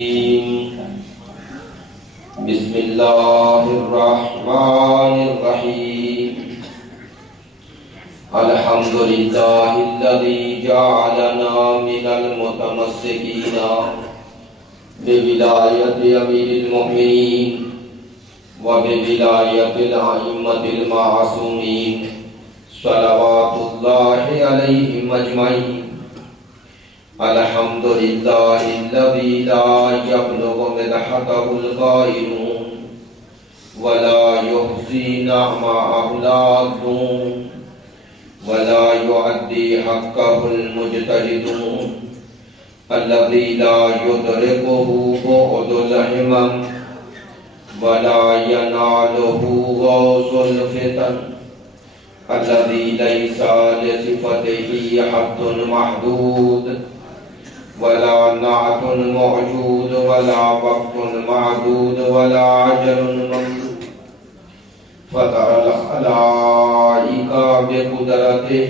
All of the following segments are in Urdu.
بسم اللہ الرحمن الرحیم الحمد للہ الذی جعلنا من المتمسکین بولایت امیر المؤمنین وبولایت الائمۃ المعصومین صلوات اللہ علیہم اجمعین الحمد للہ الذی لا یبلغ مدحته القائلون ولا یحصی نعماءه العادون ولا یعدی حقه المجتہدون الذی لا یدرکه بعد الہمم ولا ینالہ غوث الفتن الذی لیس لصفته حد محدود ولا نعت موجود ولا وقت معدود ولا عجل ممدود فطر الخلائق بقدرته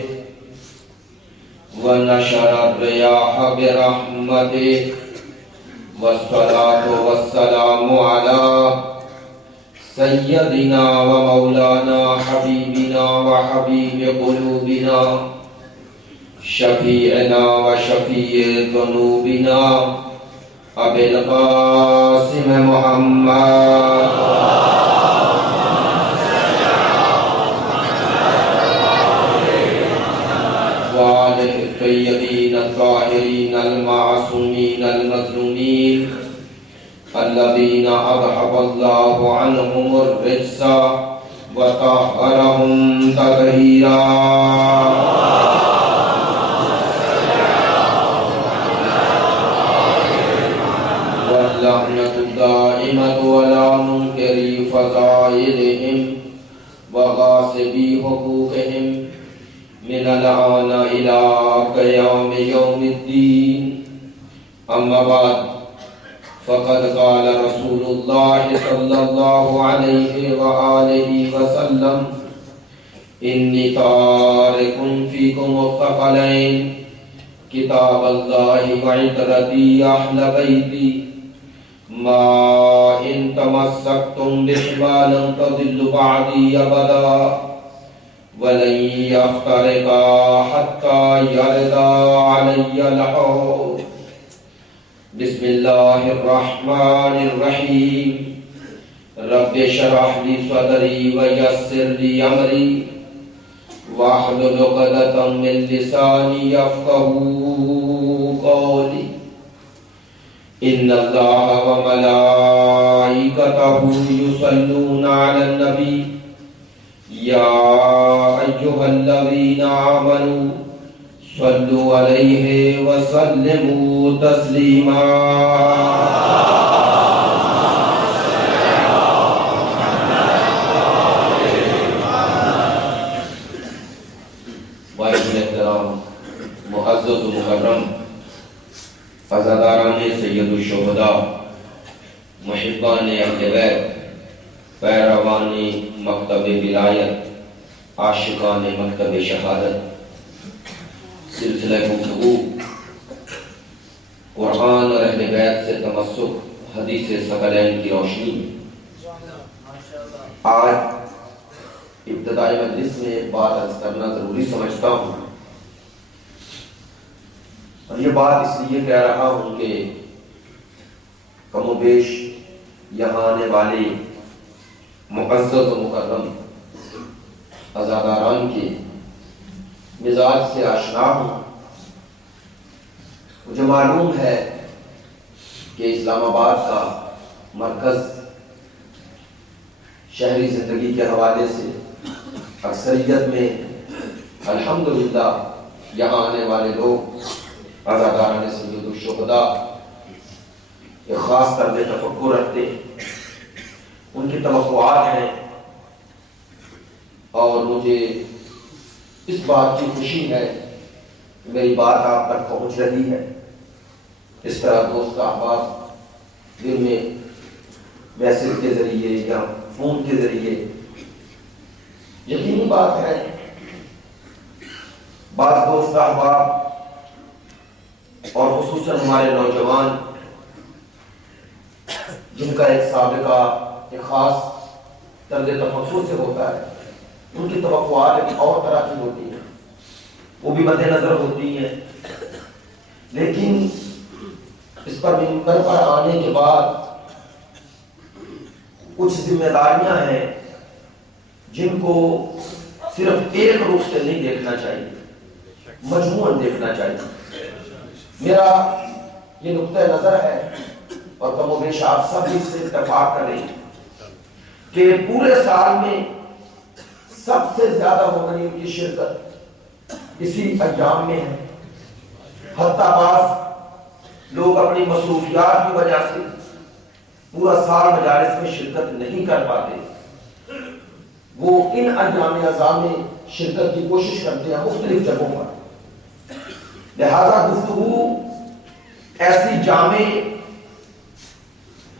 ونشر الرياح برحمته والصلاة والسلام على سيدنا ومولانا حبيبنا وحبيب قلوبنا شفیعنا و شفیع ذنوبنا ابی القاسم محمد وآلہ الطیبین الطاہرین المعصومین المظلومین الذین اذهب اللہ عنہم الرجس وطہرہم تطہیرا اللعنة الدائمة ولا منكر فضائلهم وغاصبي حقوقهم من الآن إلى قيام يوم الدين أما بعد فقد قال رسول الله صلى الله عليه وآله وسلم إني تارك فيكم الثقلين كتاب الله وعترتي أهل بيتي ما إن تمسكتم بحبال تضل بعدي أبدا ولن يفترقا حتى يرد علي الحوض بسم الله الرحمن الرحيم رب اشرح لي صدري ويسر لي أمري واحلل عقدة من لساني يفقهوا قولي ان اللہ وملائکتہ یصلون علی النبی یا ایہا الذین آمنوا صلوا علیہ وسلموا تسلیما واجب احترام معزز و مکرم عزاداران سید الشہداء محبان اہل بیت پیروان مکتب ولایت عاشقان مکتب شہادت سلسلہ گفتگو قرآن اور اہل بیت سے تمسک حدیث ثقلین کی روشنی آج ابتدائی مجلس میں ایک بات عرض کرنا ضروری سمجھتا ہوں اور یہ بات اس لیے کہہ رہا ہوں کہ کم و بیش یہاں آنے والے معزز و مکرم عزاداران کے مزاج سے آشنا ہوں. مجھے معلوم ہے کہ اسلام آباد کا مرکز شہری زندگی کے حوالے سے اکثریت میں الحمدللہ یہاں آنے والے لوگ عزاداران سید الشہداء ایک خاص طرز تفکر رکھتے ہیں، ان کی توقعات ہیں، اور مجھے اس بات کی خوشی ہے کہ میری بات آپ تک پہنچ رہی ہے. اس طرح دوست احباب دل میں میسج کے ذریعے یا فون کے ذریعے یقینی بات ہے بعض دوست احباب اور خصوصاً ہمارے نوجوان جن کا ایک سابقہ ایک خاص طرز تفکر سے ہوتا ہے، ان کی توقعات ایک اور طرح کی ہوتی ہیں، وہ بھی مد نظر ہوتی ہیں، لیکن اس پر منبر پر آنے کے بعد کچھ ذمہ داریاں ہیں جن کو صرف ایک رخ سے نہیں دیکھنا چاہیے، مجموعاً دیکھنا چاہیے۔ میرا یہ نقطہ نظر ہے اور کم و بیش آپ سب اس سے اتفاق کریں کہ پورے سال میں سب سے زیادہ مومنین کی شرکت اسی ایام میں ہے۔ حتیٰ بعض لوگ اپنی مصروفیات کی وجہ سے پورا سال مجالس میں شرکت نہیں کر پاتے، وہ ان ایام اعظام میں شرکت کی کوشش کرتے ہیں مختلف جگہوں پر۔ لہذا گفتگو ایسی جامع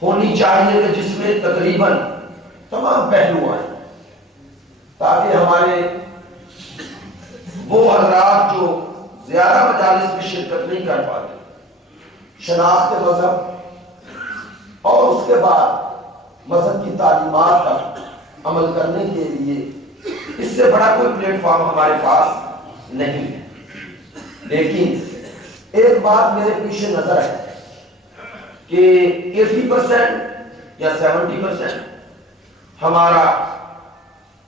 ہونی چاہیے کہ جس میں تقریباً تمام پہلو آئیں، تاکہ ہمارے وہ حضرات جو زیادہ مجالس میں شرکت نہیں کر پاتے، شناخت مذہب اور اس کے بعد مذہب کی تعلیمات پر عمل کرنے کے لیے اس سے بڑا کوئی پلیٹ فارم ہمارے پاس نہیں ہے۔ لیکن ایک بات میرے پیچھے نظر ہے کہ 80% یا 70% ہمارا،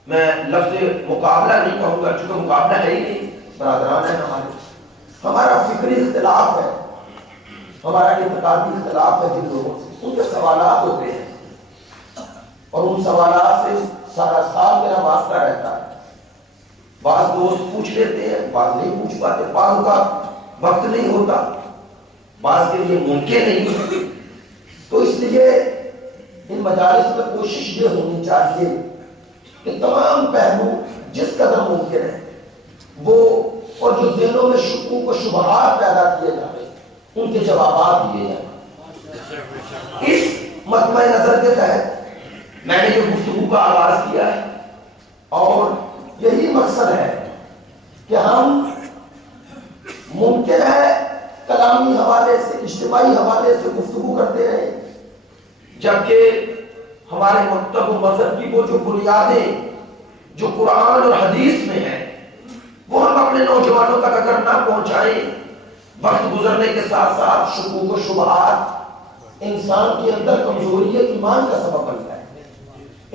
میں لفظ مقابلہ نہیں کہوں گا چونکہ مقابلہ ہے ہی نہیں، برادران ہے ہمارا فکری اختلاف ہے، ہمارا اعتقادی اختلاف ہے جن لوگوں سے، ان کے سوالات ہوتے ہیں اور ان سوالات سے سارا سال میرا واسطہ رہتا ہے۔ بعض دوست پوچھ لیتے ہیں، بعض نہیں پوچھ پاتے، بعض کا وقت نہیں ہوتا، بعض کے لیے ممکن نہیں ہے۔ تو اس لیے ان مجالس میں کوشش یہ ہونی چاہیے کہ تمام پہلو جس قدر ممکن ہے وہ، اور جو ذہنوں میں شکوک و شبہات پیدا کیے جائیں ان کے جوابات دیے جائیں۔ اس مجمع نظر کے تحت میں نے یہ گفتگو کا آغاز کیا ہے اور یہی مقصد ہے کہ ہم ممکن ہے کلامی حوالے سے، اجتماعی حوالے سے گفتگو کرتے رہیں، جبکہ ہمارے مکتب و مذہب کی وہ جو بنیادیں جو قرآن اور حدیث میں ہیں وہ ہم اپنے نوجوانوں تک اگر نہ پہنچائیں، وقت گزرنے کے ساتھ ساتھ شکوک و شبہات انسان کے اندر کمزوری ایمان کا سبب بنتا ہے۔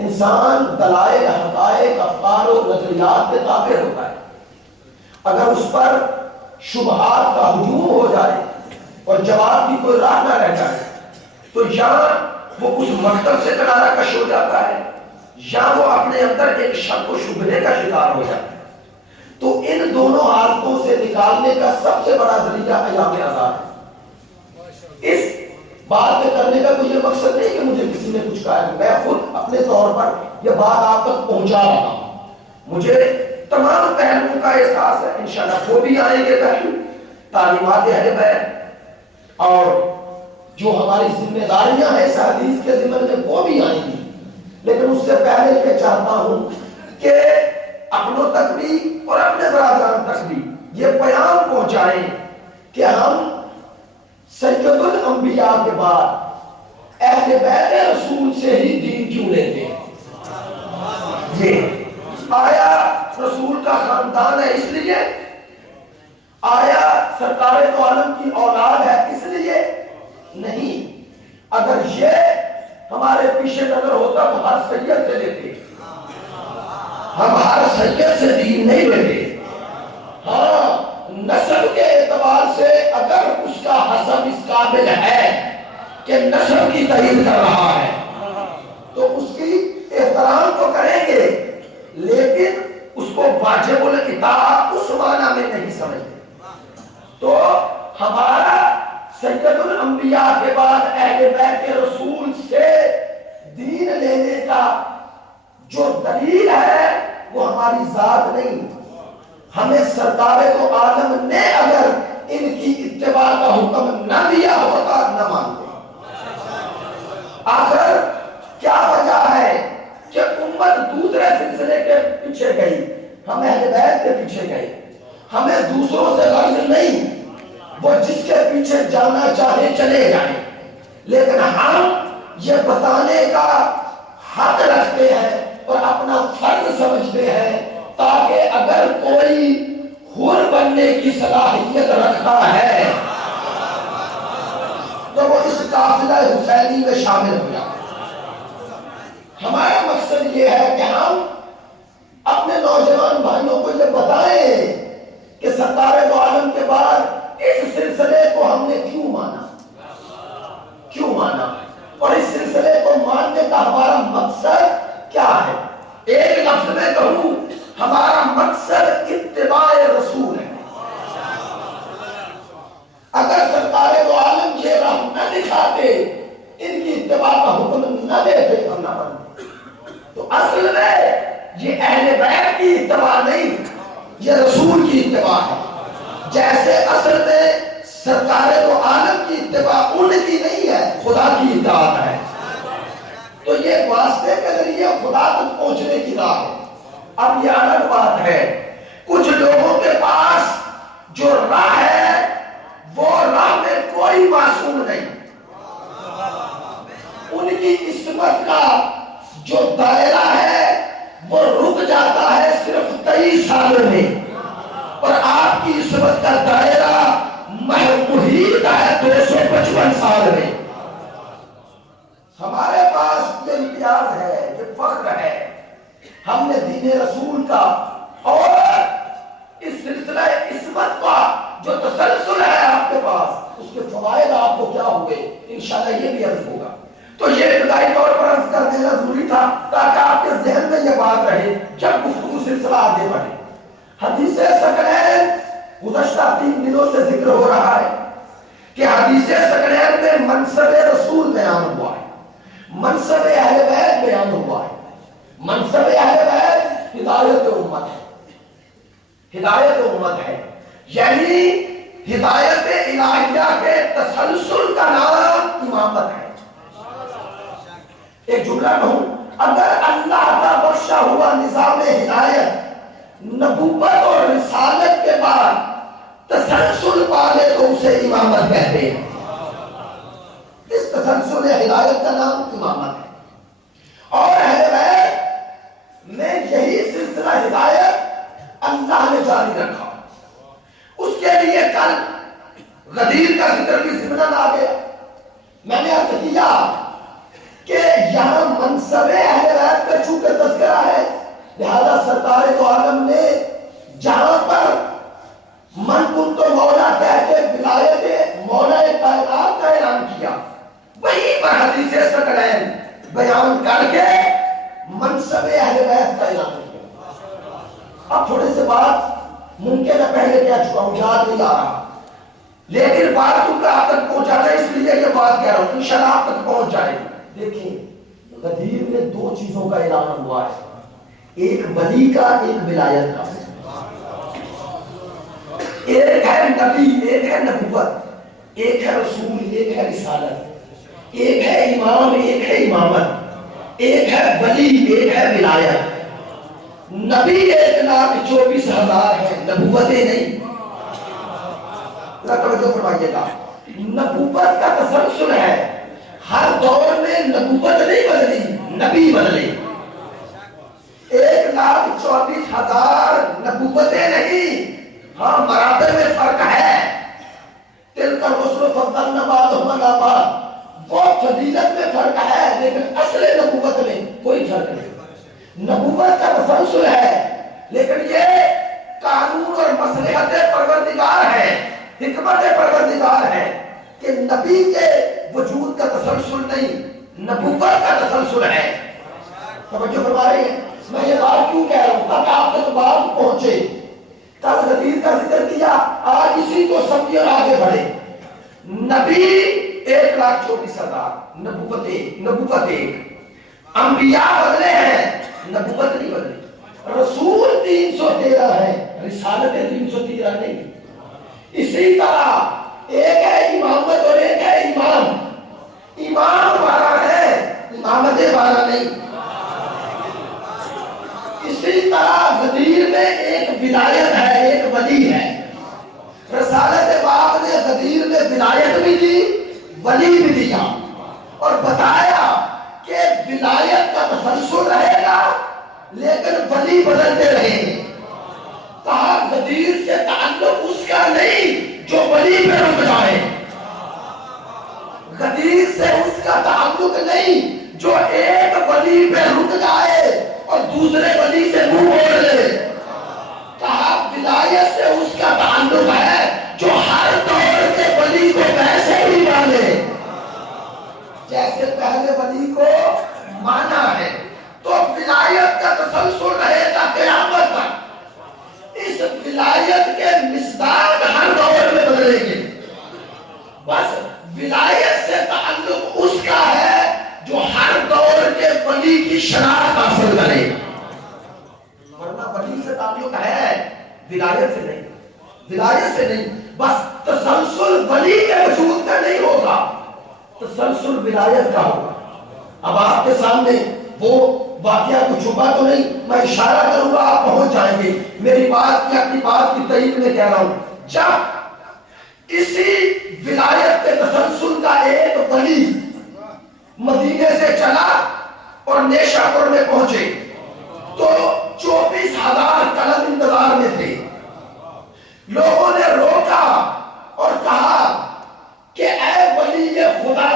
انسان دلائل، حقائق، افکار و نظریات کے تابع ہوتا ہے۔ اگر اس پر شبہات کا ہجوم ہو جائے اور جواب کی کوئی راہ نہ رہ جائے تو یا وہ اس مکتب سے کنارہ کش ہو جاتا ہے یا وہ اپنے اندر ایک شک و شبہے کا شکار ہو جاتا ہے۔ تو ان دونوں حالتوں سے نکالنے کا سب سے بڑا ذریعہ ایام اعزام ہے۔ اس بات میں کرنے کا کوئی یہ مقصد نہیں کہ مجھے کسی نے کچھ کہا ہے، میں خود اپنے طور پر یہ بات آپ تک پہنچا رہا ہوں۔ مجھے تمام پہلوؤں کا احساس ہے، انشاءاللہ وہ بھی آئیں گے پہلو، تعلیمات اہل بیت اور جو ہماری ذمہ داریاں ہیں اس حدیث کے ذمہ میں وہ بھی آئیں گی۔ لیکن اس سے پہلے یہ چاہتا ہوں کہ اپنوں تک بھی اور اپنے برادران تک بھی یہ پیام پہنچائیں کہ ہم سید الانبیاء کے بعد اہل بیت رسول سے ہی دین کیوں لیتے ہیں؟ یہ آیا رسول کا خاندان ہے اس لیے؟ آیا سرکار دو عالم کی اولاد ہے اس لیے؟ نہیں۔ اگر یہ ہمارے پیچھے نظر ہوتا تو ہر سید سے لیتے، ہم ہر سید سے دین نہیں لیتے۔ ہاں، نسل کے اعتبار سے اگر اس کا حسب اس قابل ہے کہ نسل کی تائید کر رہا ہے تو اس کی احترام تو کریں گے، لیکن اس کو واجب الاطاعت اس معنی میں نہیں سمجھتے۔ تو ہمارا سید الانبیاء کے بعد اہل بیت رسول سے دین لینے کا جو دلیل ہے وہ ہماری ذات نہیں، ہمیں سرکار دو عالم نے اگر ان کی اتباع کا حکم نہ دیا ہوتا نہ مانتے۔ آخر کیا وجہ ہے کہ امت دوسرے سلسلے کے پیچھے گئی، ہم اہل بیت کے پیچھے گئے؟ ہمیں دوسروں سے غرض نہیں، وہ جس کے پیچھے جانا چاہے چلے جائیں، لیکن ہم یہ بتانے کا حق رکھتے ہیں اور اپنا فرض سمجھتے ہیں، تاکہ اگر کوئی حر بننے کی صلاحیت رکھتا ہے تو وہ اس قافلہ حسینی میں شامل ہو جائے۔ ہمارا مقصد یہ ہے کہ ہم اپنے نوجوان بھائیوں کو یہ بتائیں کہ سرکار دو عالم کے بعد اس سلسلے کو ہم نے کیوں مانا اور اس سلسلے کو ماننے کا ہمارا مقصد کیا ہے۔ ایک لفظ میں کہوں، ہمارا مقصد اتباع رسول ہے۔ اگر سرکار دو عالم یہ راہ نہ دکھاتے، ان کی اتباع کا حکم نہ دیتے، ہم نہ بنتے، تو اصل میں یہ اہل بیت کی اتباع نہیں، یہ رسول کی اتباع ہے۔ جیسے اصل میں سرکار دو عالم کی اتباع ان کی نہیں ہے، خدا کی اطاعت ہے۔ تو یہ واسطے کے ذریعے خدا تک پہنچنے کی راہ ہے۔ اب یہ الگ بات ہے، کچھ لوگوں کے پاس جو راہ ہے وہ راہ میں کوئی معصوم نہیں، ان کی عصمت کا جو دائرہ ہے وہ رک جاتا ہے صرف 23 سالوں میں، اور آپ کی عصمت کا دائرہ محیط ہے 255 سال میں۔ ہمارے پاس یہ امتیاز ہے، یہ فخر ہے، ہم نے دین رسول کا اور اس سلسلہ عصمت کا جو تسلسل ہے آپ کے پاس، اس کے فوائد آپ کو کیا ہوئے، انشاءاللہ یہ بھی عرض ہوگا۔ تو یہ ابتدائی طور پر عرض کر دینا ضروری تھا تاکہ آپ کے ذہن میں یہ بات رہے جب گفتگو سلسلہ آگے بڑھے۔ حدیث ثقلین گزشتہ 3 دنوں سے ذکر ہو رہا ہے کہ حدیث ثقلین میں منصب رسول بیان ہوا ہے، منصب اہل بیت بیان ہوا ہے۔ منصب اہل بیت ہدایت امت ہے، ہدایت امت ہے، یعنی ہدایت الہیہ کے تسلسل کا نام امامت ہے۔ ایک جملہ کہوں، اگر اللہ کا بخشا ہوا نظام ہدایت نبوت اور رسالت کے بعد تسلسل پالے تو اسے امامت کہتے ہیں۔ اس تسلسل ہدایت کا نام امامت ہے، اور اہل بیت میں یہی سلسلہ ہدایت اللہ نے جاری رکھا۔ اس کے لیے کل غدیر کا ذکر بھی ضمن آ گیا۔ میں نے عرض کیا کہ یہاں منصب اہل بیت کا چونکہ تذکرہ ہے، لہذا سرکار دو عالم نے جہاں پر من کن تو مولا کہہ کے ولایت مولا کائنات کا اعلان کیا، وہیں پر حدیث ثقلین بیان کر کے منصب اہل بیت کا اعلان کیا۔ اب تھوڑے سے بات ممکن ہے پہلے کہہ چکا ہوں، یاد نہیں آ رہا، لیکن بات کو آپ تک پہنچانا اس لیے یہ بات کہہ رہا ہوں، انشاءاللہ آپ تک پہنچ جائے گی۔ دیکھیں، غدیر میں 2 چیزوں کا اعلان ہوا ہے، ایک ولی کا، ایک ولایت کا۔ ایک ہے نبی، ایک ہے نبوت، ایک ہے رسول، ایک ہے رسالت، ایک ہے امام، ایک ہے امامت، ایک ہے ولی، ایک ہے ولایت۔ نبی 1,24,000 ہے، نبوتیں نہیں۔ توجہ فرمائیے گا، نبوت کا تسلسل ہے، ہر دور میں نبوت نہیں بدلی، نبی بدلے۔ 1,24,000 نبوتیں نہیں، ہاں مراتب میں فرق ہے۔ تلک الرسل فضلنا بعضهم علی بعض، وہ فضیلت میں فرق ہے، لیکن اصل نبوت میں کوئی فرق نہیں۔ نبوت کا تسلسل ہے، لیکن یہ قانون اور مصلحت پروردگار ہے، حکمت پروردگار ہے کہ نبی کے وجود کا تسلسل نہیں، نبوت کا تسلسل ہے۔ توجہ فرما رہے ہیں؟ میں یہ بات کیوں کہہ رہا ہوں تاکہ آپ تک بات پہنچے۔ کل غدیر کا ذکر کیا، آج اسی کو سمجھے اور آگے بڑھے۔ نبی 1,24,000، نبوت ایک، انبیاء بدلے ہیں، نبوت نہیں بدلی۔ رسول 313 ہے، رسالت 313 نہیں۔ اسی طرح ایک ہے امامت اور ایک ہے امام، امام 12 ہے، امامت 12 نہیں۔ اسی طرح غدیر میں ایک ولایت ہے، ایک ولی ہے۔ رسالت پاک نے غدیر میں ولایت بھی دی، ولی بھی دیا، اور بتایا سے اس کا تعلق نہیں جو ایک ولی پہ رک جائے اور دوسرے ولی سے منہ موڑ لے. کہا ولایت سے اس کا تعلق ہے جو ہر دور کے ولی کو ویسے ہی مانے جیسے پہلے ولی کو مانا ہے. تو ولایت کا تسلسل رہے گا قیامت تک. اس ولایت کے مصداق ہر دور میں بدلیں گے. بس ولایت سے تعلق اس کا ہے جو ہر دور کے ولی کی شناخت حاصل کرے. ورنہ ولی سے تعلق ہے ولایت سے نہیں. ولایت سے نہیں. بس تسلسل ولی کے وجود کا نہیں ہوگا, تسلسل ولایت کا ہوگا. اب آپ کے سامنے وہ واقعہ کو چھپا تو نہیں, میں اشارہ کروں گا آپ پہنچ جائیں گے. میری بات کی اپنی بات کی تائید میں کہہ رہا ہوں. جب اسی ولایت کے تسلسل کا ایک ولی مدینے سے چلا اور نیشا پور میں پہنچے تو 24,000 قلم انتظار میں تھے. لوگوں نے روکا اور کہا کہ اے ولی خدا,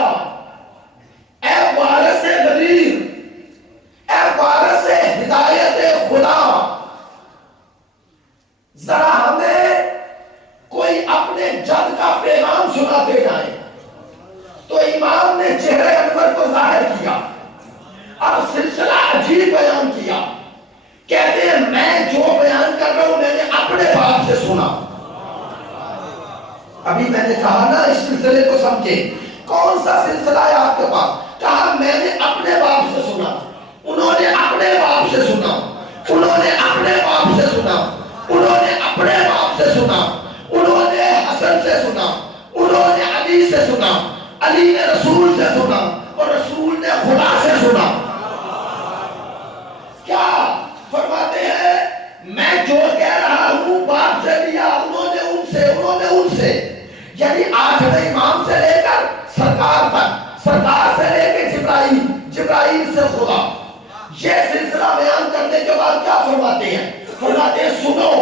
اے وارث غدیر, اے وارث ہدایت خدا, ذرا ہمیں کوئی اپنے جد کا پیغام سناتے جائیں. تو امام نے چہرے انور کو ظاہر کیا. اب سلسلہ عجیب بیان کیا. کہتے ہیں میں جو بیان کر رہا ہوں میں نے اپنے باپ سے سنا. ابھی میں نے کہا نا اس سلسلے کو سمجھے. کون سا سلسلہ ہے آپ کے پاس؟ کہا میں نے اپنے باپ سے سنا, انہوں نے اپنے باپ سے سنا, انہوں نے اپنے باپ سے سنا, انہوں نے اپنے باپ سے سنا, انہوں نے حسن سے سنا, انہوں نے علی سے سنا, علی نے رسول سے سنا اور رسول نے خدا سے سنا. کیا فرماتے ہیں میں جو کہہ رہا ہوں باپ سے لیا, انہوں نے ان سے, انہوں نے ان سے. یعنی آٹھویں امام سے لے کر سرکار تک, سرکار سے لے کے جبرائیل, جبرائیل سے خدا. یہ سلسلہ بیان کرنے کے بعد کیا فرماتے ہیں؟ فرماتے ہیں سنو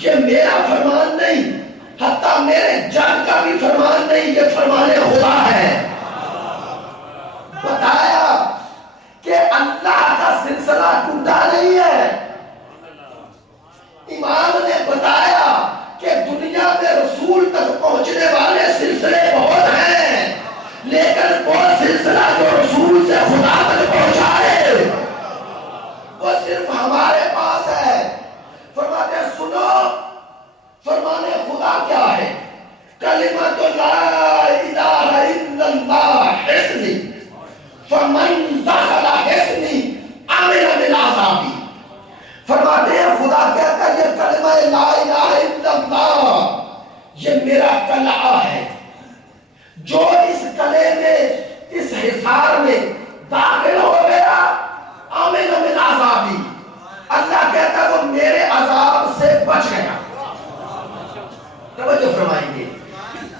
یہ میرا فرمان نہیں, حتیٰ میرے جد کا بھی فرمان نہیں, یہ فرمان خدا ہے. بتایا کہ اللہ کا سلسلہ ٹوٹا نہیں ہے. امام نے بتایا کہ دنیا میں رسول تک پہنچنے والے سلسلے بہت ہیں, لیکن وہ سلسلہ جو رسول سے خدا تک پہنچائے وہ صرف ہمارے پاس ہے. فرماتے ہیں سنو فرمان خدا کیا ہے؟ کلمۃ لا الہ الا اللہ حسنی فمن دخل حسنی امن من عذابی. فرماتے ہیں خدا کہتا ہے یہ کلمہ لا الہ الا اللہ یہ میرا قلعہ ہے, جو اس قلعے میں, اس حصار میں داخل ہو گیا امن من عذابی, اللہ کہتا ہے وہ میرے عذاب سے بچ گیا. توجہ فرمائیں گے.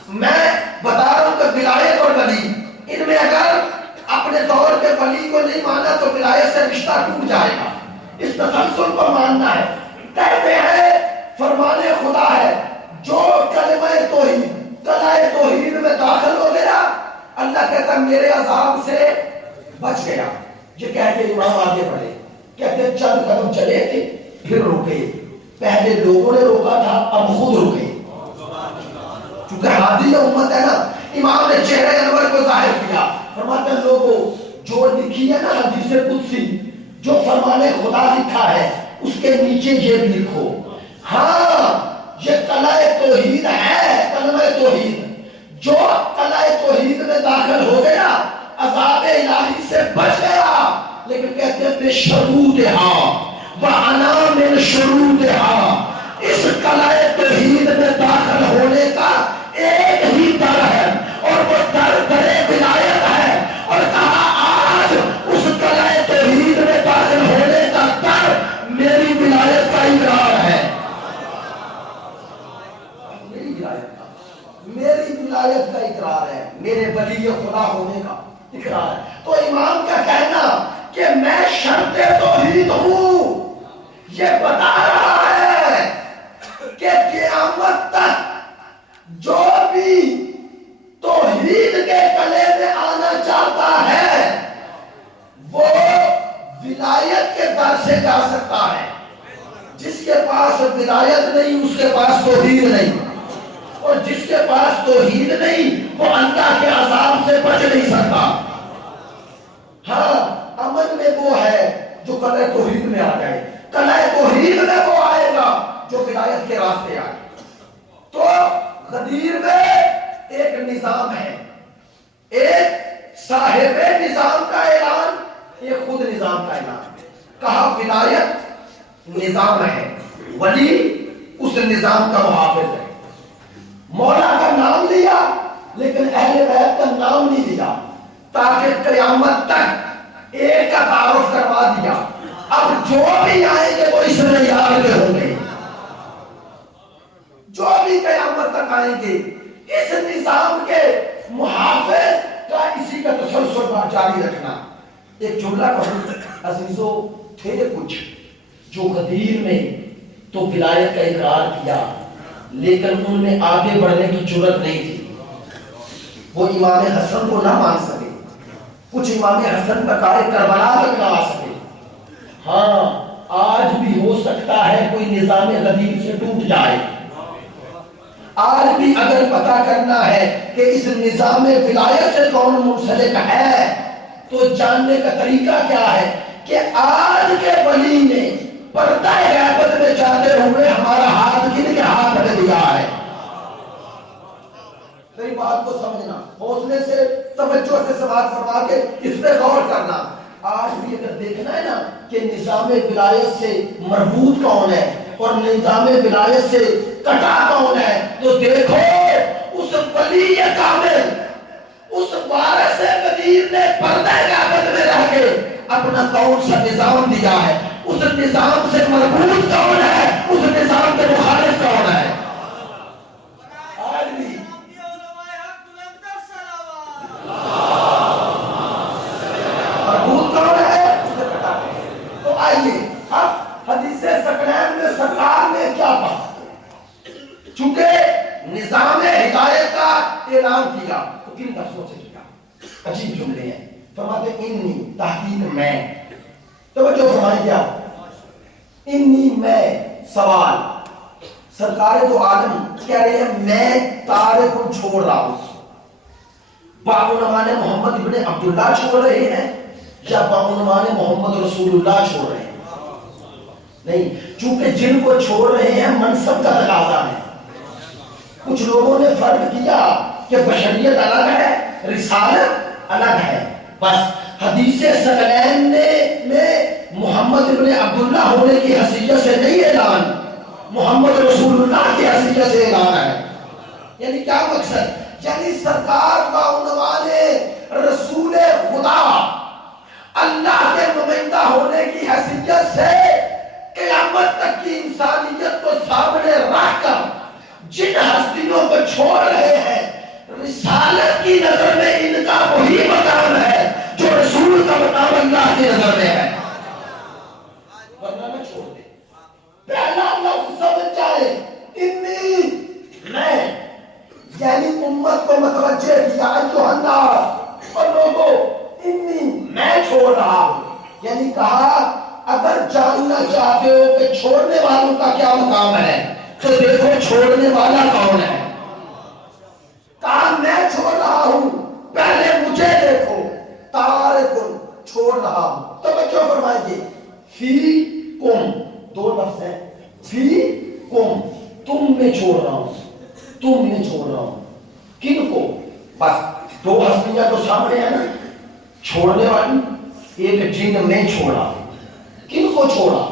میں بتا رہا ہوں کہ ولایت اور ولی, ان میں اگر اپنے دور کے ولی کو نہیں مانا تو ولایت سے رشتہ ٹوٹ جائے گا. اس تسلسل کو ماننا ہے. کہتے ہیں فرمان خدا ہے جو کلمہ توحید, کلمہ توحید میں داخل ہو گیا اللہ کہتا ہے میرے عذاب سے بچ گیا. یہ کہہ کے امام آگے بڑھے. کہتے ہیں چند قدم چلے تھے پھر رکے. پہلے لوگوں نے روکا تھا, اب خود رکے. چونکہ ہادی امت ہے نا, امام نے چہرے انور کو ظاہر کیا. فرماتے ہیں لوگوں جو لکھی ہے نا حدیث قدسی, جو فرمان خدا لکھا ہے اس کے نیچے یہ بھی لکھو, ہاں یہ کلمہ توحید ہے. کلمہ توحید جو کلمہ توحید میں داخل ہو گیا عذاب الہی سے بچ گیا, لیکن کہتے ہیں بے شروطہا وَأَنَا مِن شُرُوطِهَا. اس کلمہ توحید میں داخل ہونے کا ایک ہی در ہے اور وہ در ولایت ہے. اور کہا آج اس کلمہ توحید میں داخل ہونے کا در میری ولایت کا اقرار ہے. میری ولایت کا اقرار ہے, میرے ولی خدا ہونے کا اقرار ہے. تو امام کا کہنا کہ میں شرط توحید ہوں یہ بتا رہا ہے کہ قیامت تک جو بھی توحید کے کلے میں آنا سے جا سکتا ہے. جس کے پاس ولایت نہیں اس کے پاس توحید نہیں, اور جس کے پاس توحید نہیں وہ اللہ کے عذاب سے بچ نہیں سکتا. ہاں امن میں وہ ہے جو قلعہ توحید میں آ جائے, قلعہ توحید میں وہ آئے گا جو ولایت کے راستے آئے. تو غدیر میں ایک نظام ہے, ایک صاحب نظام کا اعلان, ایک خود نظام کا اعلان. کہا ولایت نظام ہے, ولی اس نظام کا محافظ ہے. مولا کا نام لیا لیکن اہل بیت کا نام نہیں لیا, تاکہ قیامت تک ایک کا تعارف کروا دیا. اب جو بھی آئیں گے وہ اس میں یاد کے ہوں گے, جو بھی قیامت تک آئیں گے اس نظام کے محافظ کا اسی کا تسلسل جاری رکھنا. ایک جملہ کہوں عزیزو, تھے کچھ جو غدیر میں تو ولایت کا اقرار کیا لیکن ان میں آگے بڑھنے کی جرت نہیں تھی. وہ امام حسن کو نہ مان سکے, کچھ امام حسن بقائے کربلا تک نہ آ سکے. ہاں آج بھی ہو سکتا ہے کوئی نظام غدیر سے ٹوٹ جائے. آج بھی اگر پتہ کرنا ہے کہ اس نظام ولایت سے کون منسلک ہے تو جاننے کا طریقہ کیا ہے کہ آج کے ولی نے پردہ غیبت میں جاتے ہوئے ہمارا ہاتھ کن کے ہاتھ میں دیا ہے. میری بات کو سمجھنا, حوصلے سے توجہ سے سماعت فرما کے اس پہ غور کرنا. آج بھی اگر دیکھنا ہے نا کہ نظام ولایت سے مربوط کون ہے اور نظام ولایت سے کٹا کون ہے, تو دیکھو اس ولی کامل, اس وارث قدیر نے پردہ غیبت میں رہ کے اپنا کون سا نظام دیا ہے. اس نظام سے مربوط کون ہے, اس نظام کے مخالف کون ہے. آج بھی مربوط کون ہے, اس سے کٹا ہے. تو آئیے اب حدیث ثقلین میں سرکار نے کیا کہا, چونکہ نظام ہدایت کا اعلان کیا تو کن لفظوں سے کیا. عجیب جملے ہیں. فرماتے انی, تحقیق میں, توجہ فرمائیے آپ, انی میں سوال. سرکار تو عالم کہہ رہے ہیں میں تارک کو چھوڑ رہا ہوں. بعنوان محمد ابن عبداللہ چھوڑ رہے ہیں یا بعنوان محمد رسول اللہ چھوڑ رہے ہیں؟ نہیں, چونکہ جن کو چھوڑ رہے ہیں منصب کا تقاضا ہے. کچھ لوگوں نے فرق کیا کہ بشریت الگ ہے, رسالت الگ ہے. بس حدیث ثقلین میں محمد ابن عبداللہ ہونے کی حیثیت سے نہیں اعلان, محمد رسول اللہ کی حیثیت سے اعلان ہے. یعنی کیا مقصد, یعنی سرکار کا عنوان رسول خدا اللہ کے نمائندہ ہونے کی حیثیت سے قیامت تک کی انسانیت کو سامنے رکھ کر جن ہستیوں کو چھوڑ رہے ہیں, رسالت کی نظر میں ان کا وہی مقام ہے جو رسول کا مقام اللہ کی نظر میں ہے. ورنہ نہ چھوڑ دے. پہلا لفظ سمجھ جائے, انی میں, یعنی امت کو متوجہ کیا ایھا الناس, اور لوگوں انی میں چھوڑ رہا ہوں. یعنی کہا اگر جاننا چاہتے ہو کہ چھوڑنے والوں کا کیا مقام ہے تو دیکھو چھوڑنے والا کون ہے. کہا میں چھوڑ رہا ہوں, پہلے مجھے دیکھو, تارکن چھوڑ رہا ہوں. توجہ فرمائیے, فی کم, دو لفظ ہیں, فی کم تم میں چھوڑ رہا ہوں, تم میں چھوڑ رہا ہوں. کن کو؟ بس دو ہستیاں تو سامنے ہیں نا, چھوڑنے والی, ایک جن میں چھوڑا. کن کو چھوڑا,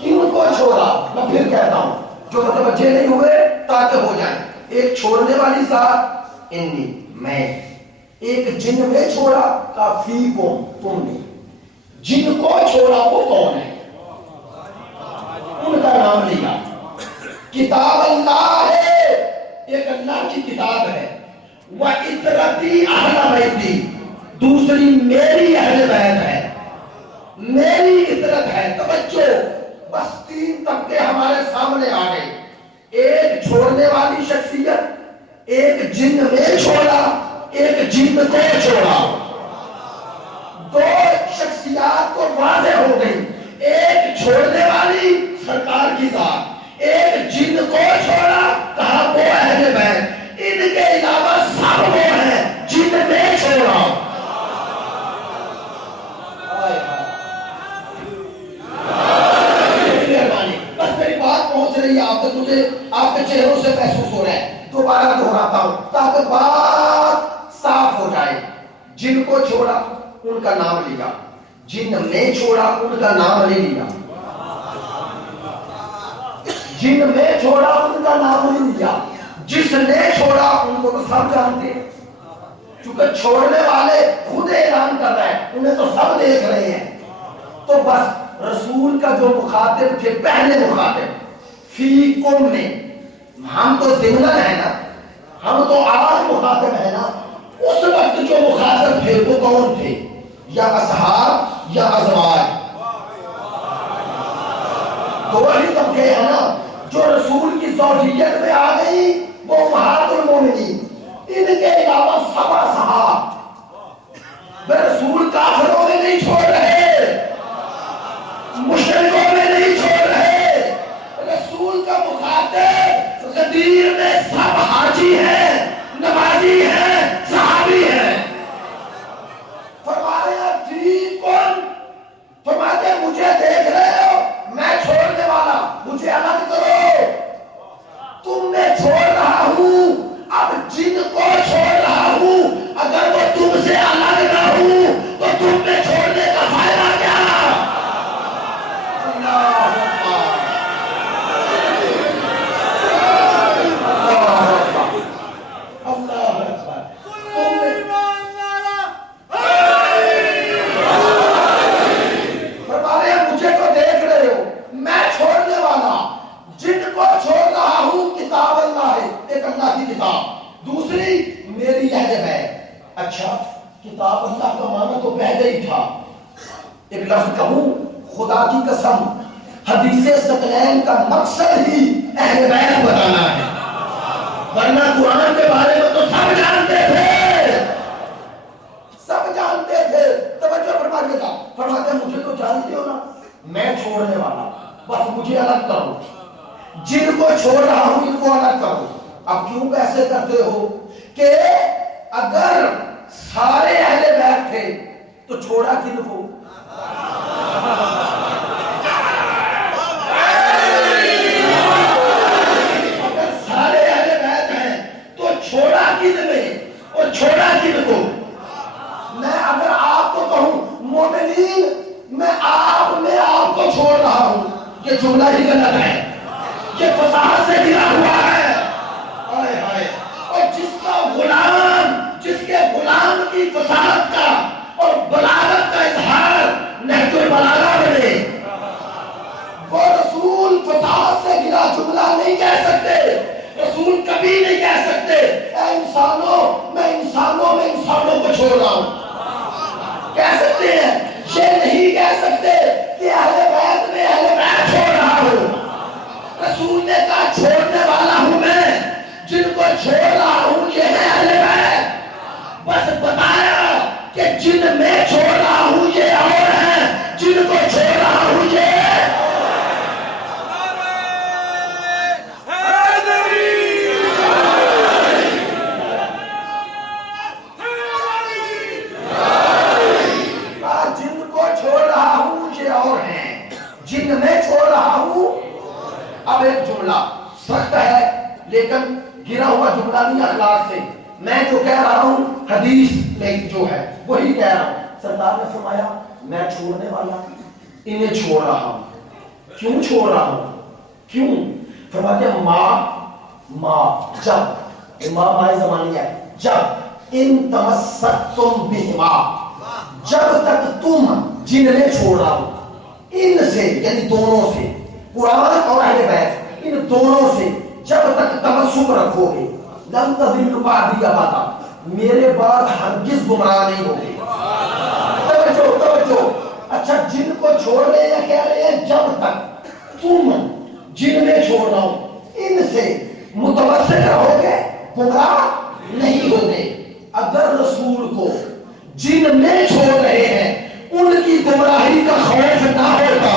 کن کو چھوڑا, میں پھر کہتا ہوں جو متوجہ نہیں ہوئے تاکہ ہو جائیں. ایک چھوڑنے والی ذات انی میں, ایک جن میں چھوڑا کافی کو تم نے. جن کو چھوڑا وہ کون ہے, ان کا نام لیا. کتاب اللہ ہے, ایک اللہ کی کتاب ہے. وَإِتْرَتِي أَهْلَ بَيْتِي, دوسری میری اہل بیت ہے, میری اطرت ہے. توجہ, بس تین طبقے ہمارے سامنے آ گئے. ایک چھوڑنے والی شخصیت, ایک جن میں چھوڑا, ایک جن کو چھوڑا. دو شخصیات تو واضح ہو گئی، ایک چھوڑنے والی سرکار کی ذات، ایک جن کو چھوڑا کہا وہ اہل بیت، ان کے علاوہ سب وہ ہیں جن میں چھوڑا۔ بس میری بات پہنچ رہی ہے آپ تک، مجھے آپ کے چہروں سے محسوس ہو رہا ہے، دوبارہ دہراتا ہوں تاکہ بات صاف ہو جائے۔ جن کو چھوڑا ان کا نام لیا، جن میں چھوڑا ان کا نام نہیں لیا، جن میں چھوڑا ان کا نام نہیں لیا، جس نے چھوڑا ان کو تو سب جانتے ہیں، چونکہ چھوڑنے والے خود اعلان کر رہے ہیں، انہیں تو سب دیکھ رہے ہیں۔ تو بس رسول کا جو مخاطب تھے، پہلے مخاطب فیکم میں، ہم تو ضمن ہے نا، ہم تو آج مخاطب ہے نا، اس وقت جو مخاطب تھے وہ کون تھے؟ یا اصحاب یا ازواج، دو ہی طبقے ہیں نا۔ جو رسول کی زوجیت میں آ گئی وہ امہات المومنین، ان کے علاوہ سب اصحاب۔ رسول کافروں میں نہیں چھوڑ رہے، مشرکوں میں نہیں چھوڑ رہے، رسول کا مخاطب غدیر میں سب حاجی ہیں، نمازی ہیں، صحابی ہیں۔ فرمایا ٹھیک کون؟ فرماتے مجھے دیکھ رہے ہو، میں چھوڑنے والا، مجھے الگ کرو، تم میں چھوڑ رہا ہوں، اب جن کو چھوڑ رہا ہوں اگر وہ تم سے الگ نہ ہوں تو تم میں چھوڑنے کا فائدہ کیا؟ دوسری میری اہل بیت۔ اچھا کتاب اللہ کا معنی تو پہلے ہی تھا، ایک لفظ کہوں خدا کی قسم، حدیث ثقلین کا مقصد ہی اہل بیت بتانا ہے، ورنہ قرآن کے بارے میں تو سب جانتے تھے، سب جانتے تھے۔ توجہ فرمائیے گا، فرماتے ہیں مجھے تو جانتے ہو نا، میں چھوڑنے والا، بس مجھے الگ کرو، جن کو چھوڑ رہا ہوں ان کو الگ کرو۔ اب کیوں ایسے کرتے ہو کہ اگر سارے اہل بیت تھے تو چھوڑا کن کو؟ اگر سارے اہل بیت ہیں تو چھوڑا کن میں اور چھوڑا کن کو؟ میں اگر آپ کو کہوں مومنین میں آپ کو چھوڑ رہا ہوں، یہ جملہ ہی غلط ہے، یہ فصاحت سے گرا ہوا ہے۔ اور جس کے غلام کی فصاحت کا اور بلاغت کا اظہار نہج البلاغہ بنے، وہ رسول فصاحت سے گرا جملہ نہیں کہہ سکتے، رسول کبھی نہیں کہہ سکتے اے انسانوں میں انسانوں کو چھوڑ رہا ہوں۔ کہہ سکتے ہیں یہ نہیں کہہ سکتے کہ اہل بیت میں اہل بیت چھوڑ رہا ہوں، رسول نے کہا چھوڑنے والا ہوں میں، جن کو چھوڑ رہا ہوں یہ ہے اہل بیت۔ بس بتایا کہ جن میں چھوڑ رہا ہوں یہ اور ہیں، جن کو چھوڑ رہا ہوں یہ اب ایک جملہ سخت ہے لیکن گرا ہوا جملہ نہیں اخلاق سے، میں جو کہہ رہا ہوں حدیث میں جو ہے وہی کہہ رہا ہوں۔ سرکار نے فرمایا میں چھوڑنے والا انہیں چھوڑ رہا ہوں۔ کیوں چھوڑ رہا ہوں؟ کیوں؟ فرماتے ہیں ماں جب ماں زمانی ہے، جب ان تمسکتم بہما، جب تک تم جن میں چھوڑ رہا ہوں ان سے یعنی دونوں سے، قرآن اور اہل بیت ان دونوں سے جب تک تمسک رکھو گے، لن تضلوا بعدی ابدا، میرے بعد ہرگز گمراہ نہیں ہوگے۔ توجہ۔ اچھا جن کو چھوڑ رہے ہیں کہہ رہے ہیں جب تک تم جن میں چھوڑ رہا ہوں ان سے متمسک رہو گے گمراہ نہیں ہوگے۔ اگر رسول کو جن میں چھوڑ رہے ہیں ان کی گمراہی کا خوف نہ ہوتا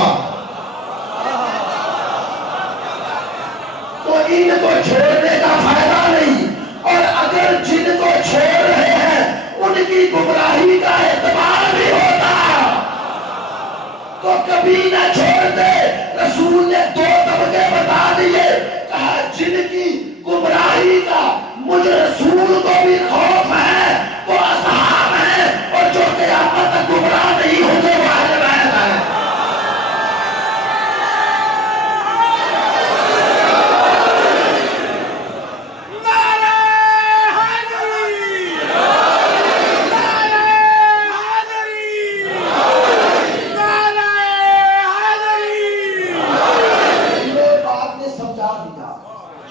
تو ان کو چھوڑنے کا فائدہ نہیں، اور اگر جن کو چھوڑ رہے ہیں ان کی گمراہی کا اعتبار بھی ہوتا تو کبھی نہ چھوڑتے۔ رسول نے دو طبقے بتا دیے، کہا جن کی گمراہی کا مجھ رسول کو بھی خوف ہے وہ اصحاب ہیں، اور جو قیامت تک گمراہ نہیں ہوتے وہ اہل بیت ہیں۔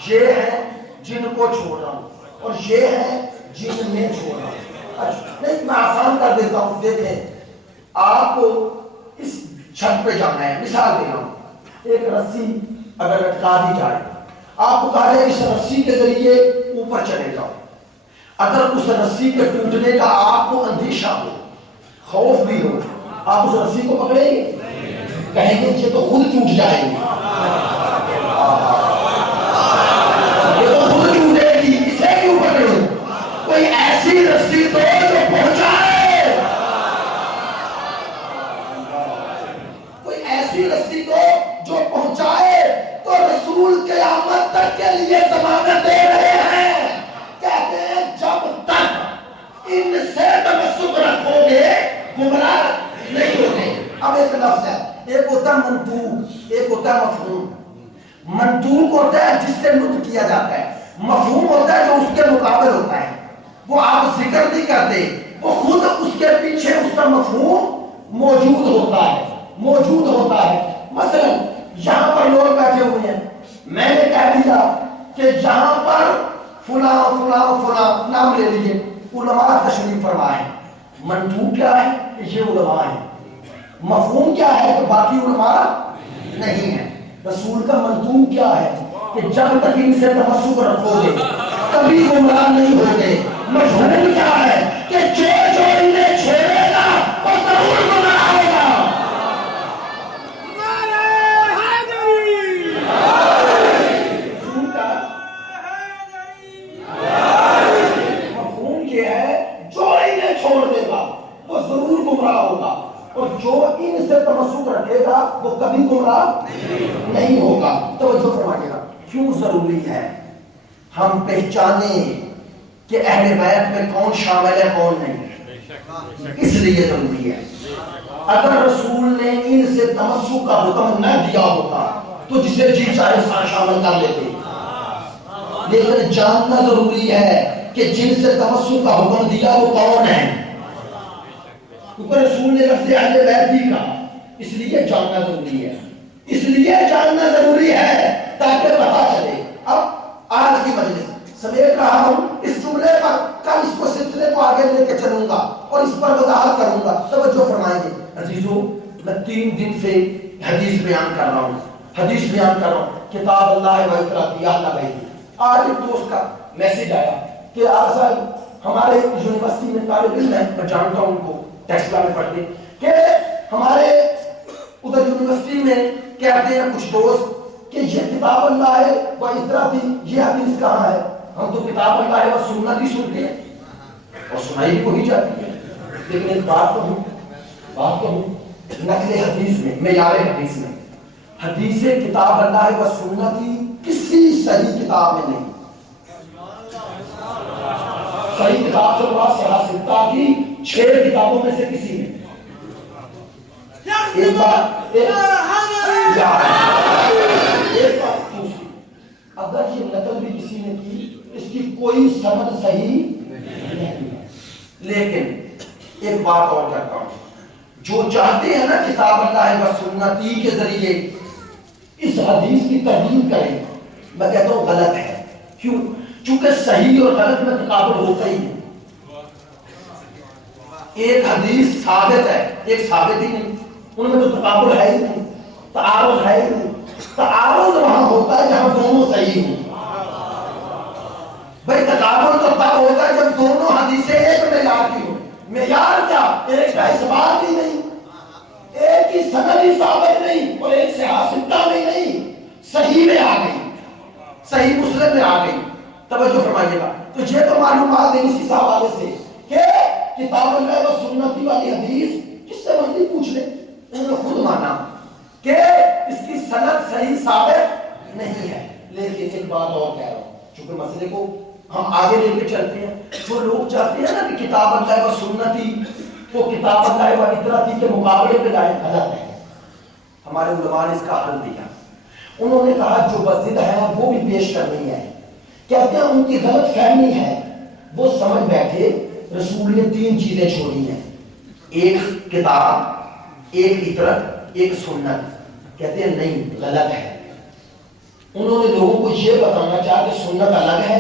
یہ ہے جن کو چھوڑ رہا ہوں اور یہ ہے جن میں چھوڑ رہا ہوں۔ نہیں، میں آسان کر دیتا ہوں۔ دیکھیں، آپ کو اس چھت پہ جانا ہے، مثال دے رہا ہوں، ایک رسی اگر لٹکا دی جائے، آپ کو کہا جائے اس رسی کے ذریعے اوپر چلے جاؤ۔ اگر اس رسی کے ٹوٹنے کا آپ کو اندیشہ ہو، خوف بھی ہو، آپ اس رسی کو پکڑیں گے؟ کہیں گے یہ تو خود ٹوٹ جائے گی، کوئی ایسی رسی دو جو پہنچائے، کوئی ایسی رسی دو جو پہنچائے۔ تو رسول قیامت تک کے لیے ضمانت دے رہے ہیں، کہتے ہیں جب تک ان سے تمسک رکھو گے گمراہ نہیں ہوگے۔ اب ایک لفظ ہے، ایک ہوتا ہے منطوق، ایک ہوتا ہے مفہوم۔ منطوق ہوتا ہے جس سے نطق کیا جاتا ہے، مفہوم ہوتا ہے جو اس کے مقابل ہوتا ہے، وہ آپ ذکر نہیں کرتے، وہ خود اس کے پیچھے اس کا مفہوم موجود ہوتا ہے۔ مثلا یہاں پر لوگ بیٹھے ہوئے ہیں، میں نے کہہ دیا کہ یہاں پر فلاں فلاں فلاں نام لے لیجیے، علماء تشریف فرما ہے۔ منطوق کیا ہے کہ یہ علماء ہیں، مفہوم کیا ہے کہ باقی علماء نہیں ہیں۔ رسول کا منطوق کیا ہے کہ جب تک ان سے تمسک رکھو گے کبھی گمراہ نہیں ہوگے۔ مفہوم کیا ہے کہ جو انہیں چھوڑے گا وہ ضرور گمراہ ہوگا۔ مفہوم یہ ہے جو انہیں چھوڑ دے گا وہ ضرور گمراہ ہوگا، اور جو ان سے تمسک رکھے گا وہ کبھی گمراہ نہیں ہوگا۔ توجہ فرمائیے گا، کیوں ضروری ہے ہم پہچانیں کہ اہل بیت میں کون شامل ہے کون نہیں؟ اس لیے ضروری ہے۔ اگر رسول نے ان سے تمسک کا حکم نہ دیا ہوتا تو جسے جی چاہے شامل کر لیتے، لیکن جاننا ضروری ہے کہ جن سے تمسک کا حکم دیا وہ کون ہے، کیونکہ رسول نے لفظ اہل بیت بھی کہا، اس لیے جاننا ضروری ہے، اس لیے جاننا ضروری ہے تاکہ پتہ چلے۔ اب آج کی مجلس سمیت رہا ہوں اس جملے پر، کل اس کو سلسلے کو آگے لے کے چلوں گا اور اس پر وضاحت کروں گا۔ توجہ فرمائیں گے عزیزو، میں 3 دن سے حدیث بیان کر رہا ہوں، کتاب اللہ و اطراء اللہ بیتی۔ آج ایک دوست کا میسج آیا کہ آپ صاحب ہمارے یونیورسٹی میں طالب علم ہیں، میں جانتا ہوں ان کو ٹیکسلا میں پڑھتے، کہ ہمارے ادھر یونیورسٹی میں کہتے ہیں کچھ دوست کہ یہ کتاب اللہ ہے و اطراء تھی، یہ حدیث کہاں ہے؟ ہم تو کتاب اللہ ہے و سنت ہی سنتے ہیں اور سنائی وہی جاتی ہے، لیکن ایک بات کہوں، نقل حدیث میں، معیار حدیث میں، حدیث کتاب اللہ و سنت ہی کسی صحیح کتاب میں نہیں، صحیح کتاب سے بڑا صحیح ستہ کی 6 کتابوں میں سے کسی میں ایک بات اگر یہ نقل بھی کسی نے کی اس کی کوئی سند صحیح نہیں، لیکن ایک بات اور کہتا ہوں، جو چاہتے ہیں نا کتاب اللہ و سنتی کے ذریعے اس حدیث کی تردید کریں، میں کہتا ہوں غلط ہے۔ کیوں؟ چونکہ صحیح اور غلط میں تقابل ہوتا ہی ہے، ایک حدیث ثابت ہے ایک ثابت ہی نہیں، ان میں تو تقابل ہے ہی نہیں، تعارض ہے ہی نہیں۔ تعارض وہاں ہوتا ہے جہاں دونوں صحیح ہوں، بھائی تقابل تو تب ہوتا ہے جب دونوں حدیثیں ایک معیار کی ہو۔ معیار کیا؟ ایک کا اس بات ہی نہیں، سند ہی ثابت نہیں اور ایک سے حاصلتا میں نہیں، صحیح میں آ گئی، صحیح مسلم میں آ گئی. توجہ فرمائیے گا. تو یہ تو معلومات ہیں اسی حوالے سے کہ کتاب اللہ و سنتی والی حدیث کس سے مرضی پوچھ لے، انہوں نے خود مانا کہ اس کی سند صحیح ثابت نہیں ہے. لیکن ایک بات اور کہہ رہا ہوں، چونکہ مسئلے کو ہم آگے لے کے چلتے ہیں. جو لوگ چاہتے ہیں نا کہ کتاب اللہ و سنتی کو کتاب اللہ و اطراتی کے مقابلے پہ لائے، غلط ہے. ہمارے علماء نے اس کا حل دیا. انہوں نے کہا جو مسجد ہے وہ بھی پیش کرنی ہے. کہتے ہیں ان کی غلط فہمی ہے، وہ سمجھ بیٹھے رسول نے 3 چیزیں چھوڑی ہیں، ایک کتاب، ایک اطرت، ایک سنت. کہتے ہیں نہیں، غلط ہے. انہوں نے لوگوں کو یہ بتانا چاہا کہ سنت الگ ہے،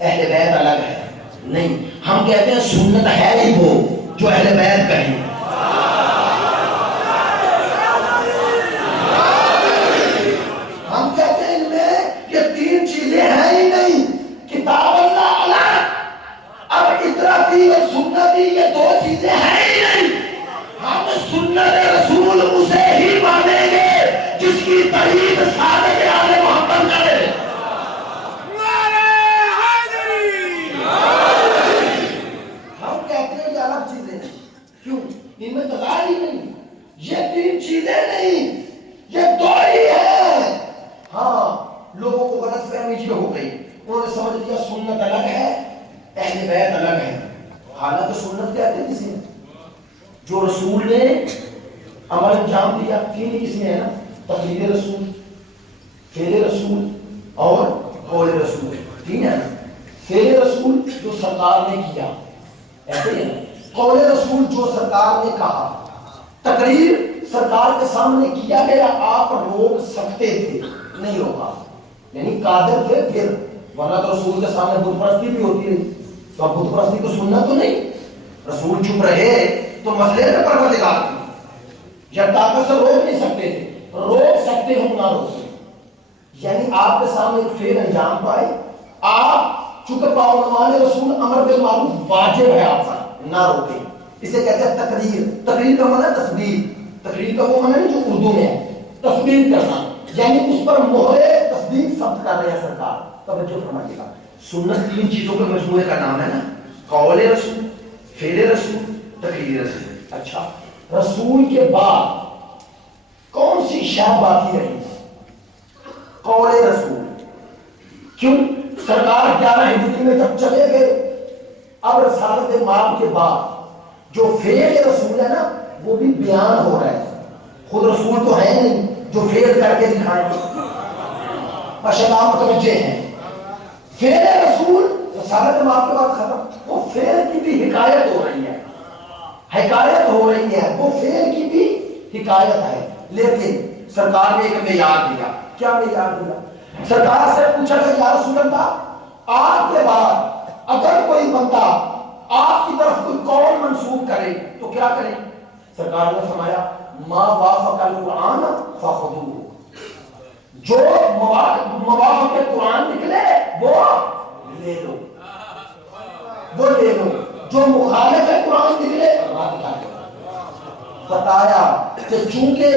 اہل بیت الگ ہے. نہیں، ہم کہتے ہیں سنت ہے ہی وہ جو اہل بیت کہیں. ہم کہتے ہیں ان میں یہ 3 چیزیں ہیں ہی نہیں. کتاب اللہ الگ، اب اطراتی اور سنتی یہ 2 چیزیں ہیں ہی نہیں. ہم سنت رسول اسے ہی مانیں گے جس کی تائید صادق آل محمد کرے. ہم کہتے ہیں یہ الگ چیزیں ہیں. کیوں؟ ان میں تضاد ہی نہیں. یہ 3 چیزیں نہیں، یہ 2 ہی ہیں. ہاں، لوگوں کو غلط فہمی جو ہو گئی، انہوں نے سمجھ لیا سنت الگ ہے، اہل بیت الگ ہے. حالانکہ سنت کہتے ہیں کسی نے جو رسول نے عمل انجام دیا. 3 کس میں ہے نا، تقریر رسول، فعل رسول اور قول رسول. ٹھیک ہے نا. فعل رسول جو سرکار نے کیا، ایسے ہے نا. قول رسول جو سرکار نے کہا. تقریر سرکار کے سامنے کیا گیا، آپ روک سکتے تھے، نہیں روکا. یعنی قادر تھے پھر، ورنہ تو رسول کے سامنے بت پرستی بھی ہوتی ہے. تو اب بت پرستی کو سننا تو نہیں. رسول چپ رہے تو مسئلے میں پروردگار تھی. جب طاقت سے روک نہیں سکتے تھے، روک سکتے ہم نہ روکے. یعنی آپ کے سامنے ایک فعل انجام پائے، آپ چونکہ پابند رسول امر بالمعروف واجب ہے آپ پر، نہ روکے. اسے کہتے ہیں تقریر. تقریر کا معنی ہے تصدیق. تقریر کا وہ معنی ہے جو اردو میں ہے، تصدیق کرنا. یعنی اس پر مہر تصدیق ثبت کر رہے ہیں سرکار. توجہ فرمائیے گا. سنت 3 چیزوں کے مجموعے کا نام ہے نا، قول رسول، فعل رسول، تقریر رسول. اچھا، رسول کے بعد کون سی شے باقی رہی؟ قول رسول. کیوں؟ سرکار 11 ہجری میں جب چلے گئے، اب رسالت مآب کے بعد جو فعل رسول ہے نا وہ بھی بیان ہو رہا ہے. خود رسول تو ہے نہیں جو فعل کر کے دکھائیں. اشعار متوجہ ہیں. فعل رسول رسالت مآب کے بعد ختم. وہ فعل کی بھی حکایت ہو رہی ہے، حکایت ہو رہی ہے، وہ فعل کی بھی حکایت ہے. لیکن سرکار نے ایک معیار دیا. کیا معیار دیا؟ سرکار سے پوچھا کہ یا رسول اللہ، آپ کے بعد اگر کوئی بندہ آپ کی طرف کوئی قول منسوب کرے تو کیا کریں؟ سرکار نے فرمایا ما وافق القرآن فخذوه. جو موافق قرآن نکلے وہ لے لو، وہ لے لو. جو مخالف قرآن نکلے رد کر دو. بتایا کہ چونکہ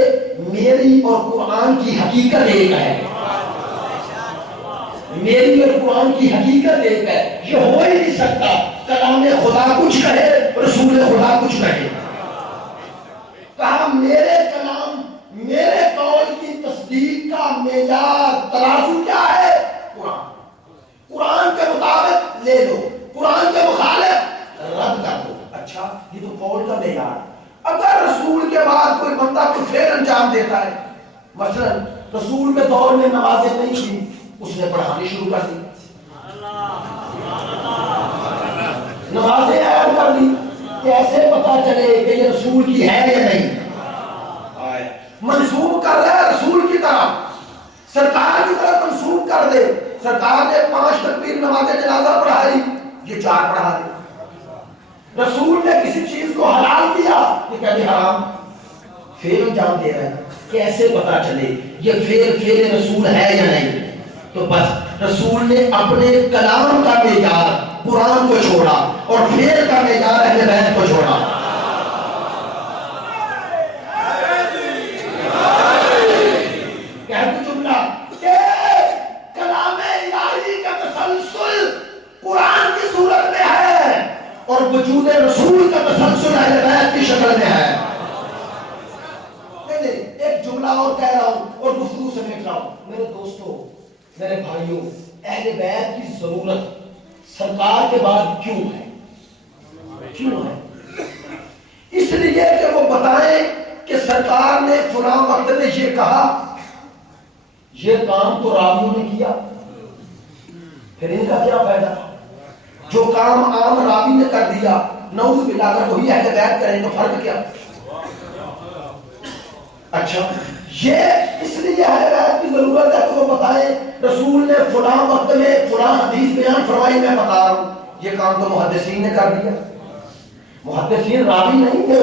میری اور قرآن کی حقیقت ایک ہے، میری اور قرآن کی حقیقت ایک ہے، یہ ہو ہی نہیں سکتا کلام خدا کچھ کہے رسول خدا کچھ کہے. کہا میرے کلام، میرے قول کی تصدیق کا معیار ترازو کیا ہے؟ قرآن. قرآن کے مطابق لے لو، قرآن کے مخالف رد کر دو. اچھا، یہ تو قول کا معیار. اگر رسول کے بعد کوئی بندہ کوئی فعل انجام دیتا ہے، مثلا رسول کے دور میں نمازیں نہیں تھی، اس نے پڑھانی شروع کر دی، نمازیں ایڈ کر دی. کیسے پتا چلے کہ یہ رسول کی ہے یا نہیں؟ منسوب کر رہا ہے رسول کی طرف، سرکار کی طرف منسوب کر دے. سرکار نے 5 تکبیر نماز جنازہ پڑھائی، یہ 4 پڑھا دے. رسول نے کسی چیز کو حلال کیا، یہ کہتے حرام. فعل انجام دے رہا ہے. کیسے پتا چلے یہ فعل رسول ہے یا نہیں؟ تو بس رسول نے اپنے کلام کا معیار قرآن کو چھوڑا اور فعل کا معیار اہل بیت کو چھوڑا. رسول کا تسلسل اہل بیت کی شکل میں ہے. ایک جملہ اور کہہ رہا ہوں اور گفتگو سمیٹ رہا ہوں. میرے دوستو، میرے بھائیوں، اہل بیت کی ضرورت سرکار کے بعد کیوں ہے؟ کیوں ہے؟ اس لیے کہ وہ بتائیں کہ سرکار نے فلاں وقت میں یہ کہا، یہ کام تو راویوں نے کیا، پھر ان کا کیا فائدہ؟ جو کام عام راوی نے کر دیا، نعوذ باللہ، اگر وہی اہل بیت کریں تو فرق کیا؟ اچھا، یہ اس لیے اہل بیت کی ضرورت ہے کہ وہ بتائیں رسول نے فلاں وقت میں فلاں حدیث بیان فرمائی. میں بتا رہا ہوں یہ کام تو محدثین نے کر دیا. محدثین راوی نہیں تھے،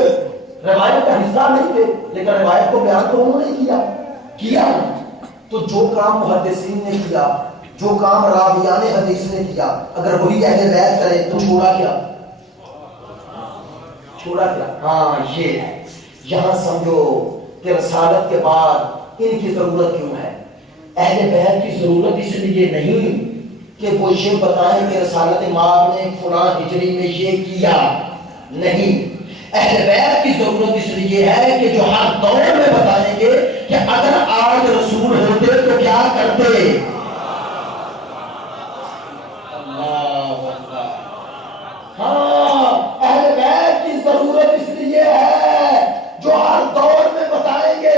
روایت کا حصہ نہیں تھے، لیکن روایت کو بیان تو انہوں نے کیا. تو جو کام محدثین نے کیا، جو کام راویان حدیث نے کیا، اگر وہی اہل بیت کرے تو چھوڑا کیا؟ چھوڑا کیا؟ ہاں، یہ ہے. یہاں سمجھو کہ رسالت کے بعد ان کی ضرورت کیوں ہے. اہل بیت کی ضرورت اس لیے نہیں کہ وہ یہ بتائیں کہ رسالت مآب نے فلاں ہجری میں یہ کیا، نہیں. اہل بیت کی ضرورت اس لیے ہے کہ جو ہر دور میں بتائیں گے کہ اگر آج رسول ہوتے تو کیا کرتے. ہاں، اہل بیت کی ضرورت اس لیے ہے جو ہر دور میں بتائیں گے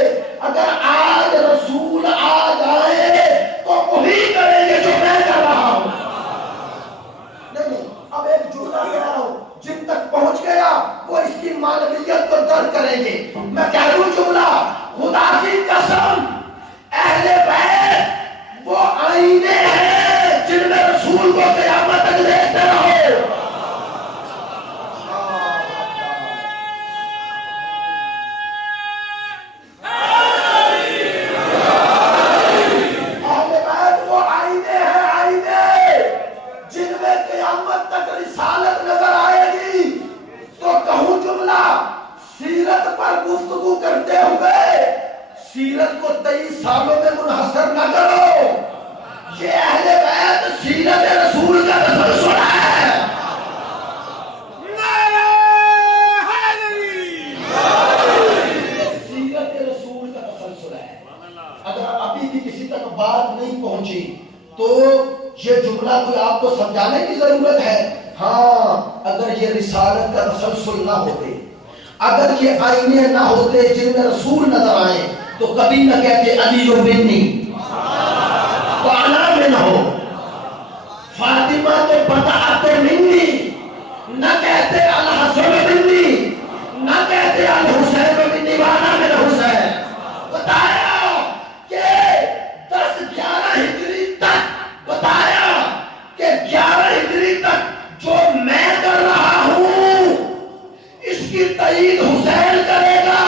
اگر آج رسول آ جائے تو وہی کریں گے جو میں کر رہا ہوں. نہیں، اب ایک جملہ کہہ رہا ہوں، جن تک پہنچ گیا وہ اس کی معنویت کو درک کریں گے. میں کہہ رہا ہوں جملہ، خدا کی قسم، اہل بیت وہ آئینے ہیں جن میں رسول کو قیامت تک دیکھتے رہو. رسالت نظر آئے گی تو کہوں جملہ، سیرت پر گفتگو کرتے ہوئے سیرت کو 23 سالوں میں منحصر نہ کرو. یہ اہل بیت سیرت رسول کا تسلسل ہے. سیرت رسول کا تسلسل ہے. اگر ابھی بھی کسی تک بات نہیں پہنچی تو یہ جملہ کوئی آپ کو سمجھانے کی ضرورت ہے. ہاں، اگر یہ رسالت کا تسلسل نہ ہوتے، اگر یہ آئینے نہ ہوتے جن میں رسول نظر آئے تو کبھی نہ کہتے علی و منی، تو انا میں نہ ہو، فاطمہ تو بطاعت منی، نہ کہتے الحسن منی، نہ کہتے الحسین منی وانا من حسین. بتایا کہ 10-11 ہجری تک، بتایا کہ 11 ہجری تک جو میں کر رہا ہوں اس کی تائید حسین کرے گا،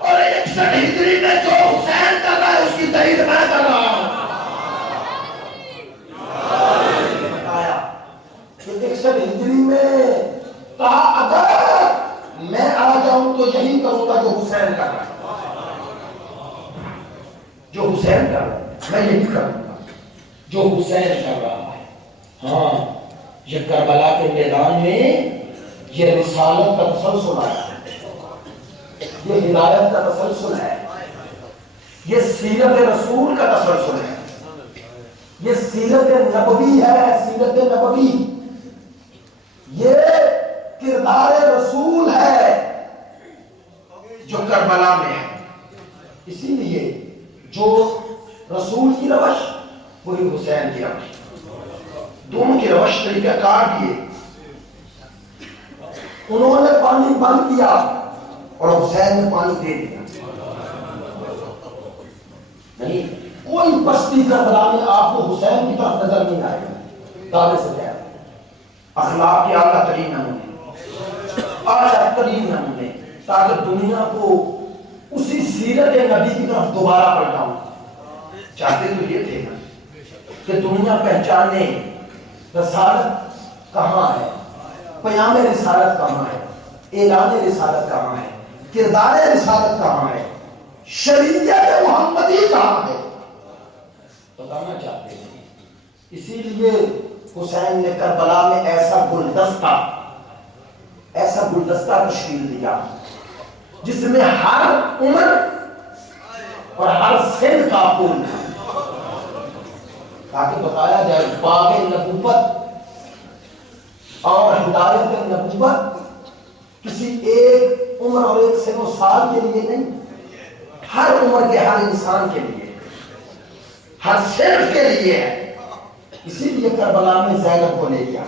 اور 61 ہجری میں جو حسین کر رہا ہے اس کی تائید میں کر رہا ہوں. بتایا کہ 61 ہجری میں کہا اگر میں آ جاؤں تو یہی کروں گا جو حسین کر رہا ہے. جو حسین کر رہا ہے میں یہی کروں گا جو حسین کر رہا ہے. ہاں، یہ کربلا کے میدان میں یہ رسالت کا تسلسل ہے، یہ ہدایت کا تسلسل ہے، یہ سیرت رسول کا تسلسل ہے، یہ سیرت نبوی ہے. سیرت نبوی یہ کردار رسول ہے جو کربلا میں ہے. اسی لیے جو رسول کی روش وہی حسین کی روش، دونوں کی روش طریقہ کار دیے. انہوں نے پانی بند کیا اور حسین نے پانی دے دیا. نہیں، کوئی بستی کربلا میں آپ کو حسین کی طرف نظر نہیں آئے گا. دعوے سے کہہ رہا ہوں، اخلاق کے اعلیٰ ترین نمونے، اعلیٰ ترین نمونے، تاکہ دنیا کو اسی سیرت نبی کی طرف دوبارہ پلٹاؤں. چاہتے تو یہ تھے نا کہ دنیا پہچانے رسالت کہاں ہے، پیام رسالت کہاں ہے، اعلان رسالت کہاں ہے، کردار رسالت کہاں ہے، شریعت محمدی کہاں ہے، بتانا چاہتے ہیں. اسی لیے حسین نے کربلا میں ایسا گلدستہ ایسا گلدستہ تشکیل دیا جس میں ہر عمر اور ہر سن کا پھول تاکہ بتایا جائے باغ نبوت اور ہدایت نبوت کسی ایک عمر اور ایک سن و سال کے لیے نہیں، ہر عمر کے ہر انسان کے لیے، ہر صنف کے لیے ہے۔ اسی لیے کربلا میں زینب کو لے گیا،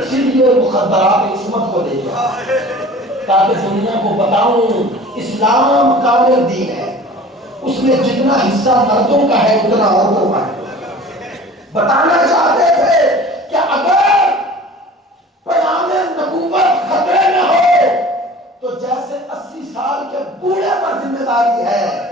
اسی لیے مخدرات عصمت کو لے گیا، تاکہ دنیا کو بتاؤں اسلام کامل دین ہے، اس میں جتنا حصہ مردوں کا ہے اتنا عورتوں کا ہے۔ بتانا چاہتے تھے کہ اگر پیام نبوت خطرے میں ہو تو جیسے 80 سال کے بوڑھے پر ذمہ داری ہے